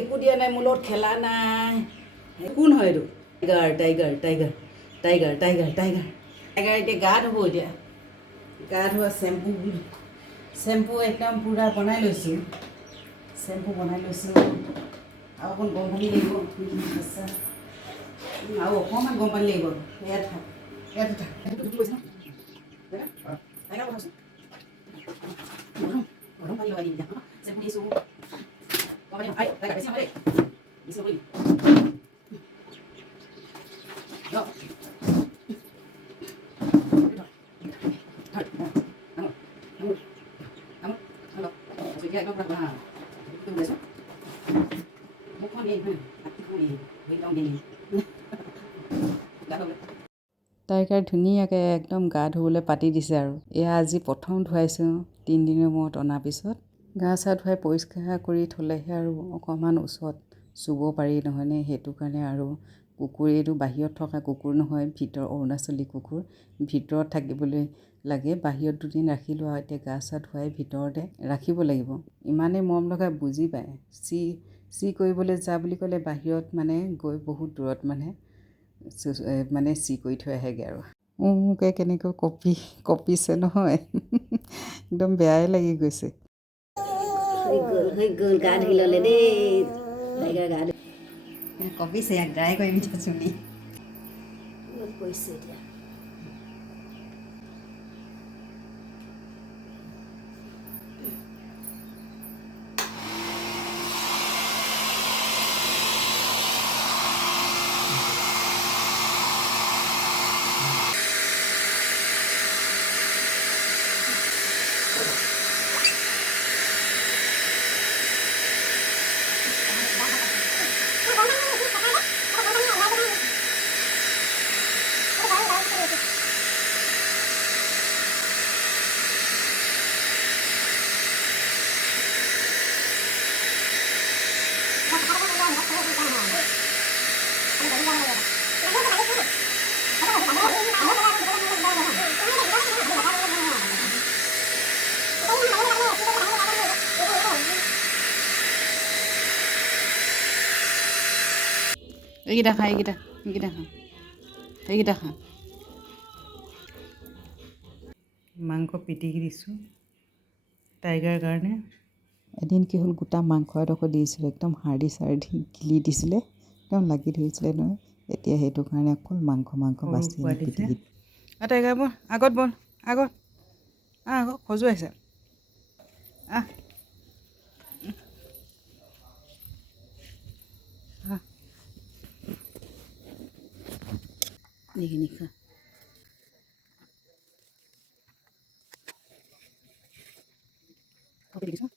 একো দিয়া নাই, মোৰ লগত খেলা নাই। কোন হয় এইটো? Tiger tiger tiger tiger tiger tiger এতিয়া গা ধুব। এতিয়া গা ধোৱা চেম্পু একদম পূৰা বনাই লৈছোঁ। চেম্পু বনাই লৈছোঁ। আৰু অকণ গৰম পানী লাগিব। আৰু অকণমান গৰম পানী লাগিব। ইয়াত থাক, ইয়াত থাক। গৰম পানী লগাই দিম এতিয়া। চেম্পু দিছোঁ। গৰম পানী বেছি নহয় দেই। বেছি নকৰিবি। টাইগাৰ ধুনীয়াকৈ একদম গা ধুবলৈ পাতি দিছে আৰু এয়া আজি প্ৰথম ধুৱাইছোঁ 3 দিনৰ মূৰত অনাৰ পিছত। গা চা ধুৱাই পৰিষ্কাৰ কৰি থ'লেহে আৰু অকণমান ওচৰত চুব পাৰি, নহয়নে? সেইটো কাৰণে আৰু কুকুৰ এইটো বাহিৰত থকা কুকুৰ নহয়, অৰুণাচলী কুকুৰ ভিতৰত থাকিবলৈ লাগে। বাহিৰত 2 দিন ৰাখিলোঁ আৰু এতিয়া গা চা ধুৱাই ভিতৰতে ৰাখিব লাগিব। ইমানেই মৰম লগা, বুজি পায়। চি কৰিবলৈ যা বুলি ক'লে বাহিৰত মানে গৈ বহুত দূৰত মানে চি কৰি থৈ আহেগৈ আৰু মোকে কেনেকৈ কঁপিছে নহয়। একদম বেয়াই লাগি গৈছে। হৈ গ'ল গা ধুই ল'লে দেই। টাইগাৰ গা ধুই কঁপিছে, ড্ৰাই কৰিবি চুলি কৈছে এতিয়া। এইকেইটা খা, এইকেইটা খা। মাংস পিটিকি দিছোঁ টাইগাৰ কাৰণে। এদিন কি হ'ল, গোটা মাংস এডোখৰ দিছিলোঁ, একদম হাৰ্ডি চাৰ্ডি গিলি দিছিলে, একদম লাগি ধৰিছিলে নহয়। এতিয়া সেইটো কাৰণে অকল মাংস বাচি পিটিকি। টাইগাৰ বল, আগত বল, আগত আগত খজুৱাইছে। এইখিনি খা। দেখিছোঁ